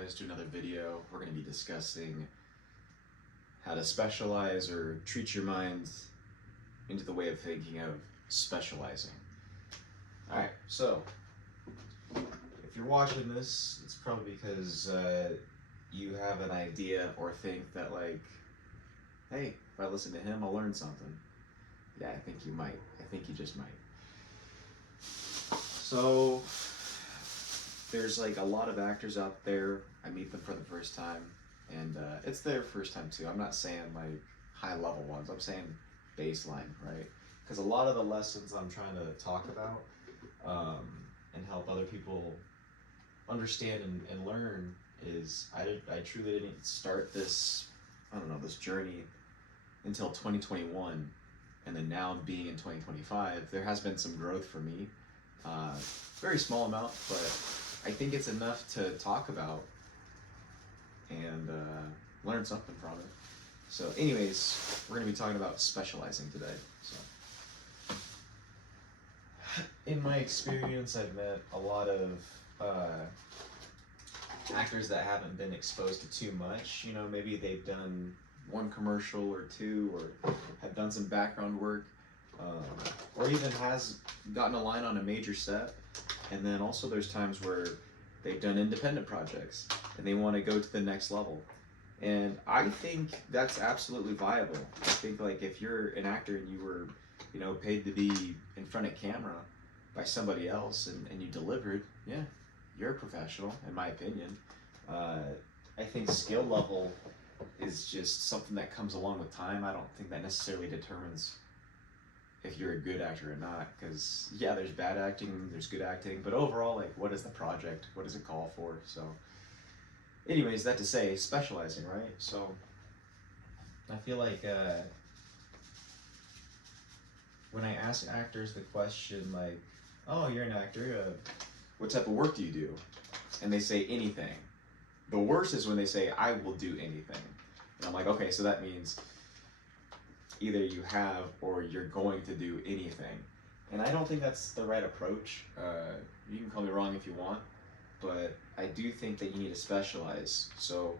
guys to another video. We're going to be discussing how to specialize or treat your mind into the way of thinking of specializing. Alright, so if you're watching this, it's probably because you have an idea or think that, like, hey, if I listen to him, I'll learn something. Yeah, I think you might. I think you just might. So there's like a lot of actors out there. I meet them for the first time, and it's their first time too. I'm not saying like high level ones. I'm saying baseline, right? Because a lot of the lessons I'm trying to talk about and help other people understand and learn is I truly didn't start this, I don't know, this journey until 2021, and then now being in 2025, there has been some growth for me. Very small amount, but I think it's enough to talk about and learn something from it. So anyways, we're going to be talking about specializing today. So in my experience, I've met a lot of actors that haven't been exposed to too much. You know, maybe they've done one commercial or two, or have done some background work, or even has gotten a line on a major set. And then also there's times where they've done independent projects and they want to go to the next level. And I think that's absolutely viable. I think, like, if you're an actor and you were, you know, paid to be in front of camera by somebody else and you delivered, yeah, you're a professional, in my opinion. I think skill level is just something that comes along with time. I don't think that necessarily determines if you're a good actor or not, because yeah, there's bad acting, there's good acting, but overall, like, what is the project? What does it call for? So anyways, that to say, specializing, right? So I feel like when I ask actors the question, like, oh, you're an actor, what type of work do you do? And they say anything. The worst is when they say, I will do anything. And I'm like, okay, so that means either you have or you're going to do anything. And I don't think that's the right approach. You can call me wrong if you want, but I do think that you need to specialize. So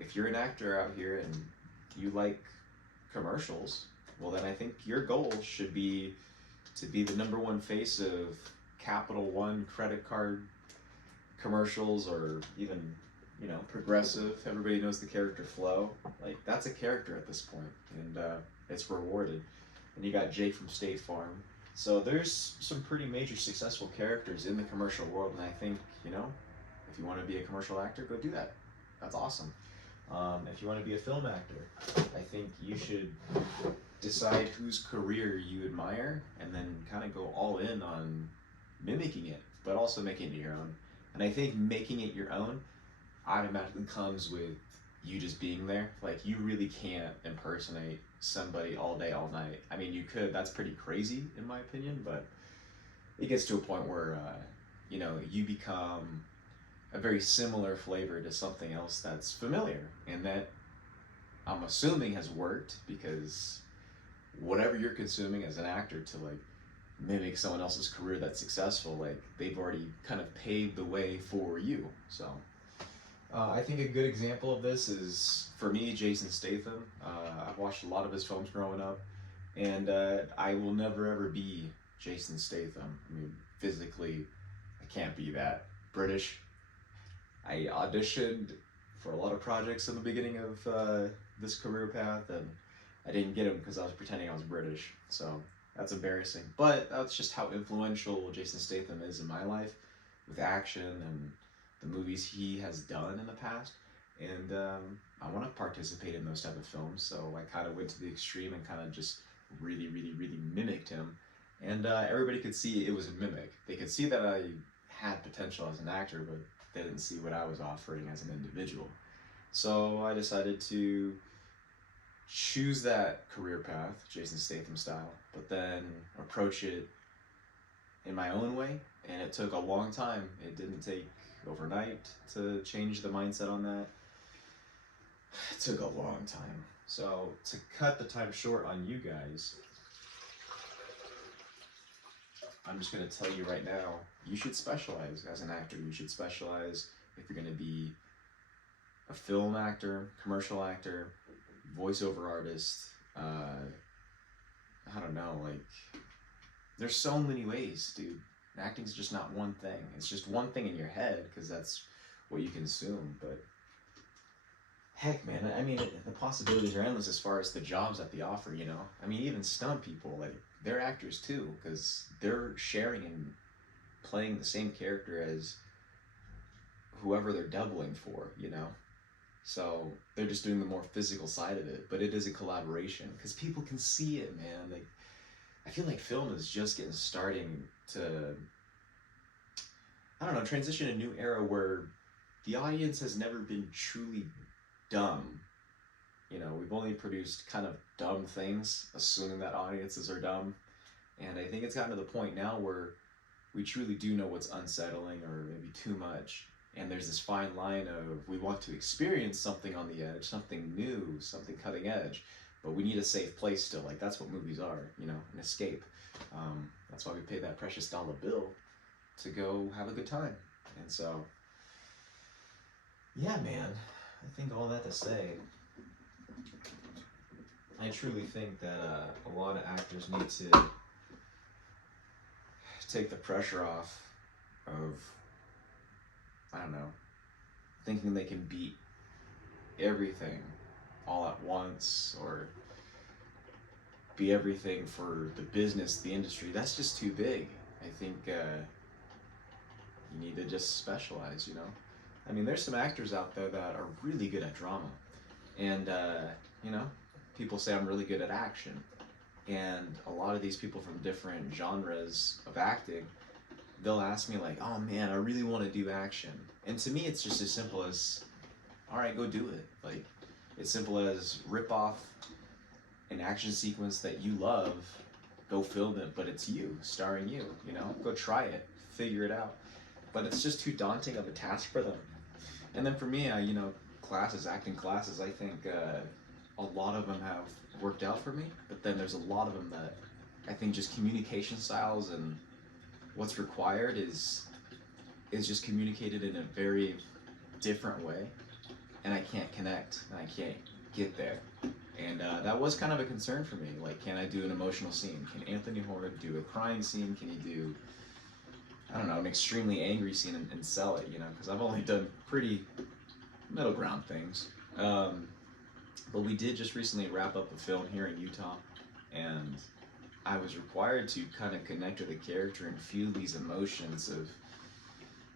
if you're an actor out here and you like commercials, well, then I think your goal should be to be the #1 face of Capital One credit card commercials, or even, you know, Progressive. Everybody knows the character Flo. Like, that's a character at this point, and it's rewarded. And you got Jake from State Farm. So there's some pretty major successful characters in the commercial world, and I think, you know, if you want to be a commercial actor, go do that. That's awesome. If you want to be a film actor, I think you should decide whose career you admire and then kind of go all in on mimicking it, but also making it your own. And I think making it your own automatically comes with you just being there. Like, you really can't impersonate somebody all day, all night. I mean, you could. That's pretty crazy, in my opinion, but it gets to a point where, you know, you become a very similar flavor to something else that's familiar, and that I'm assuming has worked, because whatever you're consuming as an actor to, like, mimic someone else's career that's successful, like, they've already kind of paved the way for you. So I think a good example of this is, for me, Jason Statham. I've watched a lot of his films growing up, and I will never ever be Jason Statham. I mean, physically, I can't be that. British. I auditioned for a lot of projects in the beginning of this career path, and I didn't get them because I was pretending I was British. So that's embarrassing. But that's just how influential Jason Statham is in my life, with action and the movies he has done in the past. And I want to participate in those type of films, so I kind of went to the extreme and kind of just really, really, really mimicked him. And everybody could see it was a mimic. They could see that I had potential as an actor, but they didn't see what I was offering as an individual. So I decided to choose that career path, Jason Statham style, but then approach it in my own way. And it took a long time. It didn't take overnight to change the mindset on that. It took a long time. So to cut the time short on you guys, I'm just going to tell you right now, you should specialize as an actor. You should specialize if you're going to be a film actor, commercial actor, voiceover artist. I don't know, like, there's so many ways, dude. Acting's just not one thing. It's just one thing in your head because that's what you consume. But heck, man, I mean, the possibilities are endless as far as the jobs that they offer. You know, I mean, even stunt people, like, they're actors too because they're sharing and playing the same character as whoever they're doubling for. You know, so they're just doing the more physical side of it. But it is a collaboration because people can see it, man. Like, I feel like film is just getting starting to, I don't know, transition a new era where the audience has never been truly dumb. You know, we've only produced kind of dumb things, assuming that audiences are dumb. And I think it's gotten to the point now where we truly do know what's unsettling or maybe too much. And there's this fine line of we want to experience something on the edge, something new, something cutting edge, but we need a safe place still. Like, that's what movies are, you know, an escape. That's why we pay that precious dollar bill to go have a good time. And so, yeah, man, I think all that to say, I truly think that a lot of actors need to take the pressure off of, I don't know, thinking they can beat everything all at once or be everything for the business, the industry. That's just too big. I think you need to just specialize, you know? I mean, there's some actors out there that are really good at drama. And, you know, people say I'm really good at action. And a lot of these people from different genres of acting, they'll ask me like, oh man, I really want to do action. And to me, it's just as simple as, all right, go do it. Like, it's simple as rip off an action sequence that you love, go film it, but it's you, starring you, you know? Go try it, figure it out. But it's just too daunting of a task for them. And then for me, you know, classes, acting classes, I think a lot of them have worked out for me, but then there's a lot of them that I think just communication styles and what's required is just communicated in a very different way, and I can't connect, and I can't get there. And that was kind of a concern for me. Like, can I do an emotional scene? Can Anthony Horn do a crying scene? Can he do, I don't know, an extremely angry scene and sell it, you know? Because I've only done pretty middle ground things. But we did just recently wrap up a film here in Utah, and I was required to kind of connect with the character and feel these emotions of,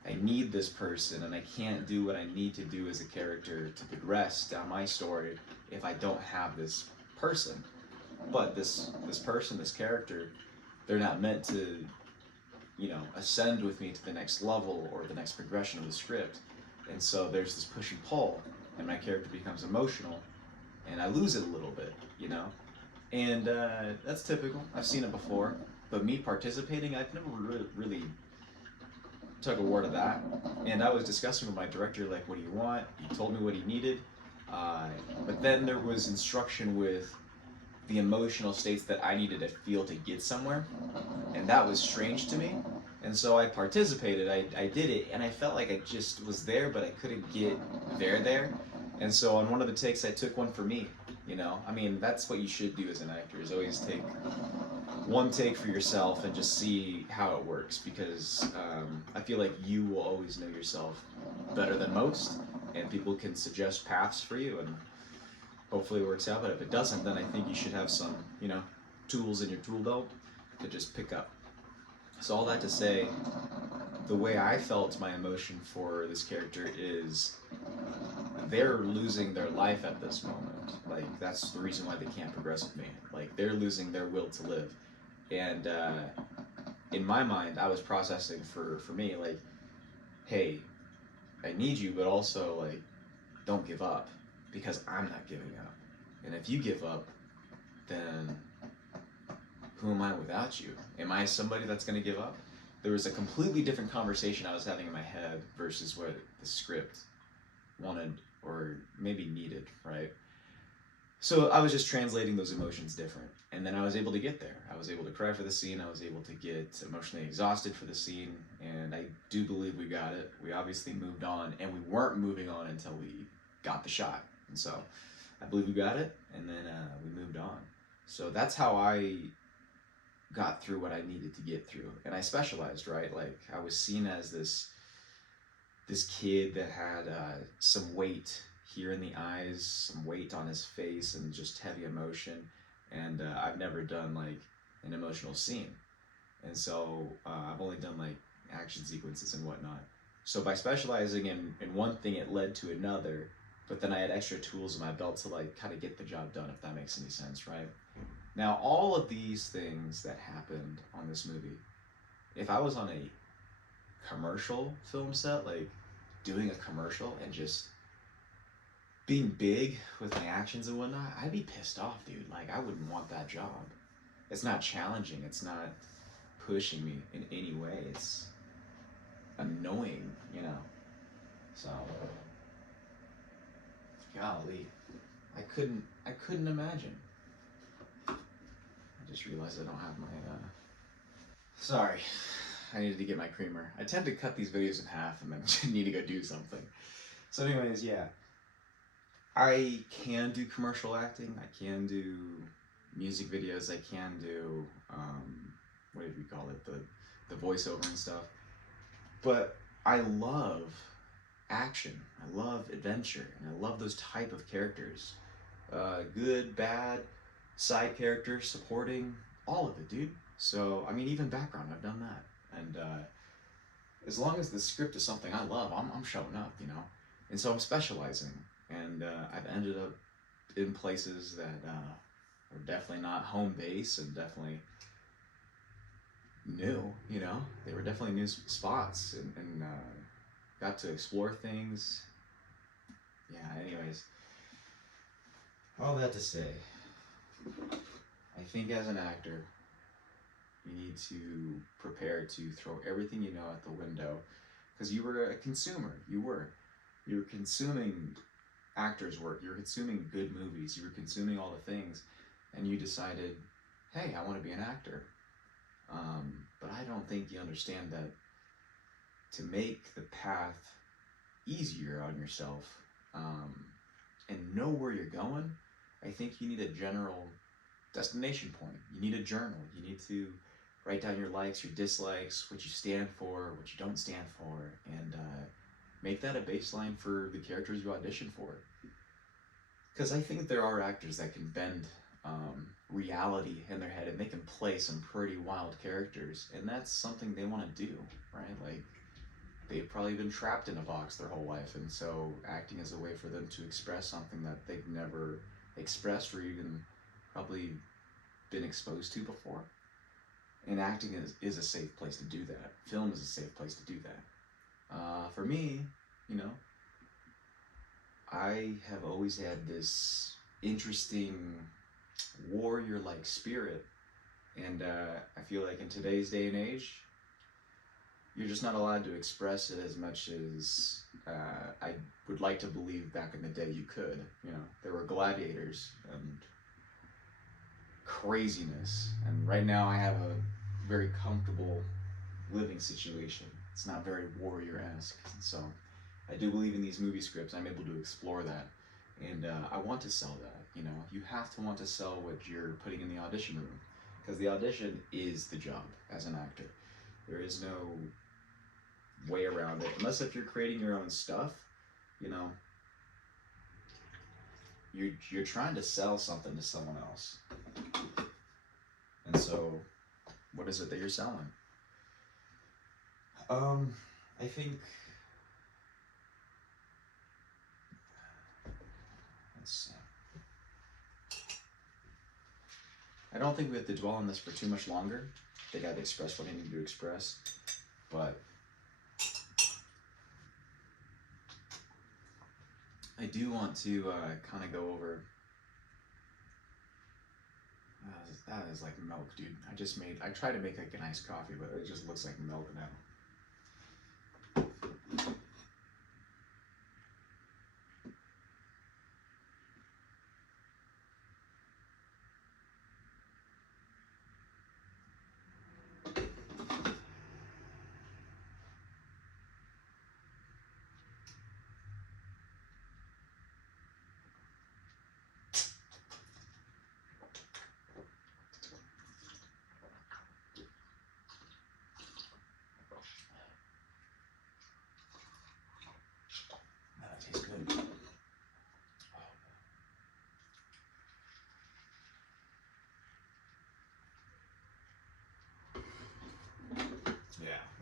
I need this person and I can't do what I need to do as a character to progress down my story if I don't have this person. But this person, this character, they're not meant to, you know, ascend with me to the next level or the next progression of the script. And so there's this push and pull, and my character becomes emotional, and I lose it a little bit, you know? And that's typical. I've seen it before. But me participating, I've never really took a word of that. And I was discussing with my director, like, what do you want? He told me what he needed. But then there was instruction with the emotional states that I needed to feel to get somewhere. And that was strange to me. And so I participated, I did it, and I felt like I just was there, but I couldn't get there. And so on one of the takes, I took one for me, you know? I mean, that's what you should do as an actor, is always take one take for yourself and just see how it works, because I feel like you will always know yourself better than most, and people can suggest paths for you, and hopefully it works out. But if it doesn't, then I think you should have some, you know, tools in your tool belt to just pick up. So all that to say, the way I felt my emotion for this character is they're losing their life at this moment. Like, that's the reason why they can't progress with me. Like, they're losing their will to live. And in my mind, I was processing for me, like, hey, I need you, but also, like, don't give up, because I'm not giving up. And if you give up, then who am I without you? Am I somebody that's going to give up? There was a completely different conversation I was having in my head versus what the script wanted or maybe needed, right? So I was just translating those emotions different. And then I was able to get there. I was able to cry for the scene. I was able to get emotionally exhausted for the scene. And I do believe we got it. We obviously moved on. And we weren't moving on until we got the shot. And so I believe we got it, and then we moved on. So that's how I got through what I needed to get through. And I specialized, right? Like I was seen as this kid that had some weight here in the eyes, some weight on his face, and just heavy emotion. And I've never done like an emotional scene, and so I've only done like action sequences and whatnot. So by specializing in one thing, it led to another. But then I had extra tools in my belt to like kind of get the job done, if that makes any sense, right? Now, all of these things that happened on this movie, if I was on a commercial film set, like doing a commercial and just being big with my actions and whatnot, I'd be pissed off, dude. Like, I wouldn't want that job. It's not challenging. It's not pushing me in any way. It's annoying, you know? So, golly, I couldn't imagine. I just realized I don't have my, sorry. I needed to get my creamer. I tend to cut these videos in half and then need to go do something. So anyways, yeah. I can do commercial acting. I can do music videos. I can do, what did we call it? The voiceover and stuff. But I love action. I love adventure. And I love those type of characters. Good, bad, side characters, supporting, all of it, dude. So, I mean, even background, I've done that. And as long as the script is something I love, I'm showing up, you know? And so I'm specializing. And I've ended up in places that are definitely not home base and definitely new, you know? They were definitely new spots and got to explore things. Yeah, anyways. All that to say, I think as an actor, you need to prepare to throw everything you know out the window, because you were a consumer. You were consuming actors' work. You were consuming good movies. You were consuming all the things, and you decided, hey, I want to be an actor. But I don't think you understand that to make the path easier on yourself and know where you're going, I think you need a general destination point. You need a journal. You need to write down your likes, your dislikes, what you stand for, what you don't stand for, and make that a baseline for the characters you audition for. Because I think there are actors that can bend reality in their head and they can play some pretty wild characters, and that's something they want to do, right? Like, they've probably been trapped in a box their whole life, and so acting is a way for them to express something that they've never expressed or even probably been exposed to before. And acting is a safe place to do that. Film is a safe place to do that. For me, you know, I have always had this interesting warrior-like spirit, and I feel like in today's day and age, you're just not allowed to express it as much as I would like to believe back in the day you could. You know, there were gladiators and craziness, and right now I have a very comfortable living situation. It's not very warrior-esque, so I do believe in these movie scripts. I'm able to explore that, and I want to sell that. You know, you have to want to sell what you're putting in the audition room, because the audition is the job as an actor. There is no way around it, unless if you're creating your own stuff. You know, you're trying to sell something to someone else, and so what is it that you're selling? I think, let's see. I don't think we have to dwell on this for too much longer. I think I've expressed what I need to express, but I do want to kind of go over. That is like milk, dude. I tried to make like an iced coffee, but it just looks like milk now.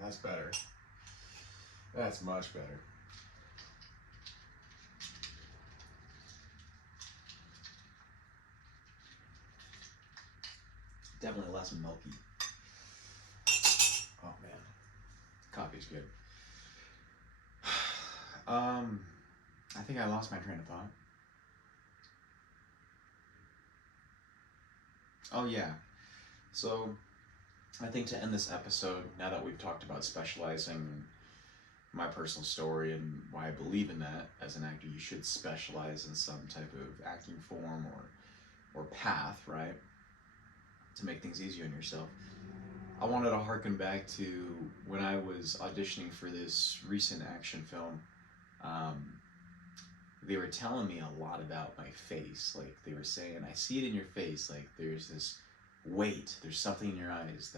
That's better. That's much better. Definitely less milky. Oh man, coffee's good. I think I lost my train of thought. Oh yeah. So I think to end this episode, now that we've talked about specializing, my personal story and why I believe in that, as an actor, you should specialize in some type of acting form or path, right? To make things easier on yourself. I wanted to harken back to when I was auditioning for this recent action film. Um, they were telling me a lot about my face. Like, they were saying, I see it in your face. Like, there's this weight, there's something in your eyes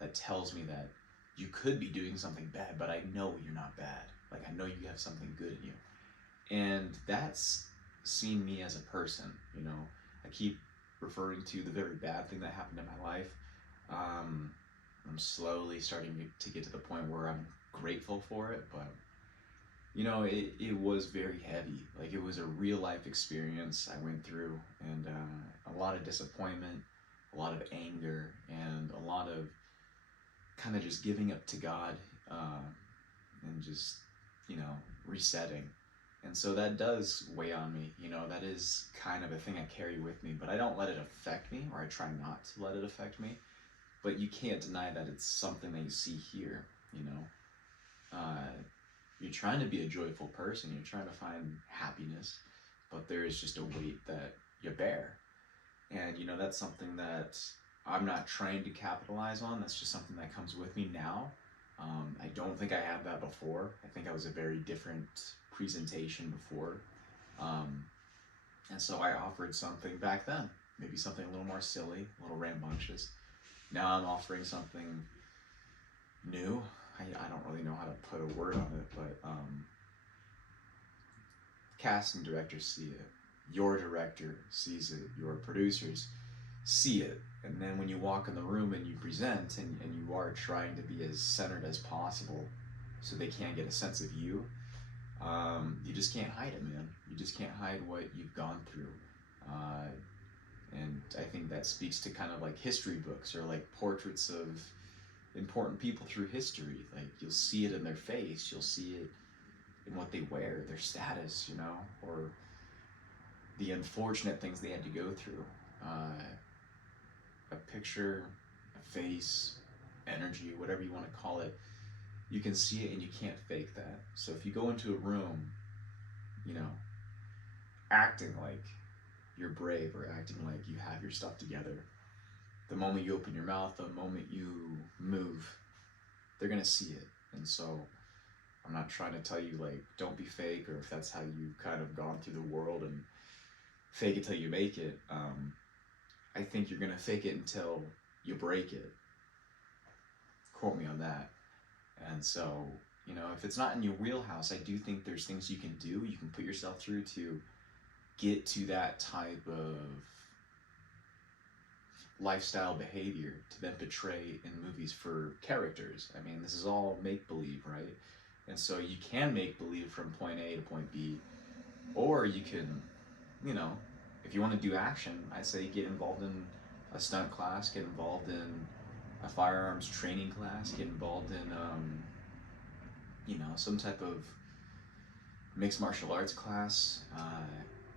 that tells me that you could be doing something bad, but I know you're not bad. Like, I know you have something good in you. And that's seen me as a person, you know. I keep referring to the very bad thing that happened in my life. I'm slowly starting to get to the point where I'm grateful for it, but you know, it was very heavy. Like, it was a real life experience I went through, and a lot of disappointment, a lot of anger, and a lot of kind of just giving up to God, and just, you know, resetting. And so that does weigh on me, you know, that is kind of a thing I carry with me, but I don't let it affect me, or I try not to let it affect me. But you can't deny that it's something that you see here, you know. You're trying to be a joyful person, you're trying to find happiness, but there is just a weight that you bear. And, you know, that's something that I'm not trying to capitalize on. That's just something that comes with me now. I don't think I had that before. I think I was a very different presentation before. And so I offered something back then, maybe something a little more silly, a little rambunctious. Now I'm offering something new. I don't really know how to put a word on it, but casting directors see it. Your director sees it. Your producers see it. And then when you walk in the room and you present, and you are trying to be as centered as possible so they can't get a sense of you, you just can't hide it, man. You just can't hide what you've gone through. And I think that speaks to kind of like history books, or like portraits of important people through history. Like, you'll see it in their face, you'll see it in what they wear, their status, you know, or the unfortunate things they had to go through. A picture, a face, energy, whatever you want to call it, you can see it and you can't fake that. So if you go into a room, you know, acting like you're brave, or acting like you have your stuff together, the moment you open your mouth, the moment you move, they're gonna see it. And so I'm not trying to tell you, like, don't be fake, or if that's how you kind of gone through the world and fake it till you make it. I think you're gonna fake it until you break it. Quote me on that. And so, you know, if it's not in your wheelhouse, I do think there's things you can do, you can put yourself through to get to that type of lifestyle behavior to then portray in movies for characters. I mean, this is all make-believe, right? And so you can make believe from point A to point B, or you can, you know, if you want to do action, I say get involved in a stunt class, get involved in a firearms training class, get involved in, you know, some type of mixed martial arts class.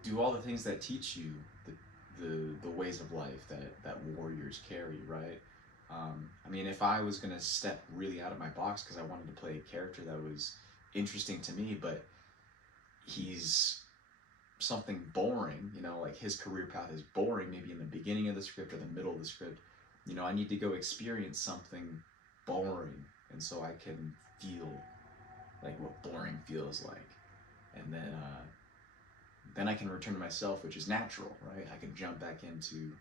Do all the things that teach you the ways of life that warriors carry, right? I mean, if I was gonna step really out of my box because I wanted to play a character that was interesting to me, but he's something boring, you know, like his career path is boring, maybe in the beginning of the script or the middle of the script, you know, I need to go experience something boring, and so I can feel like what boring feels like, and then I can return to myself, which is natural, right? I can jump back into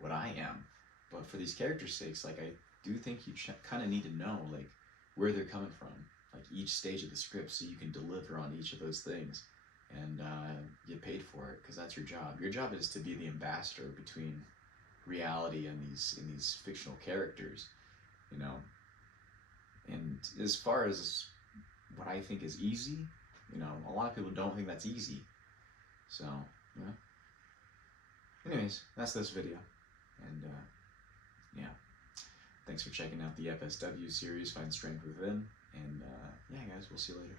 what I am. But for these characters' sakes, like, I do think you kind of need to know, like, where they're coming from, like each stage of the script, so you can deliver on each of those things and get paid for it, because that's your job. Your job is to be the ambassador between reality and these fictional characters, you know. And as far as what I think is easy, you know, a lot of people don't think that's easy. So, you know. Anyways, that's this video. And, yeah. Thanks for checking out the FSW series, Find Strength Within. And, yeah, guys, we'll see you later.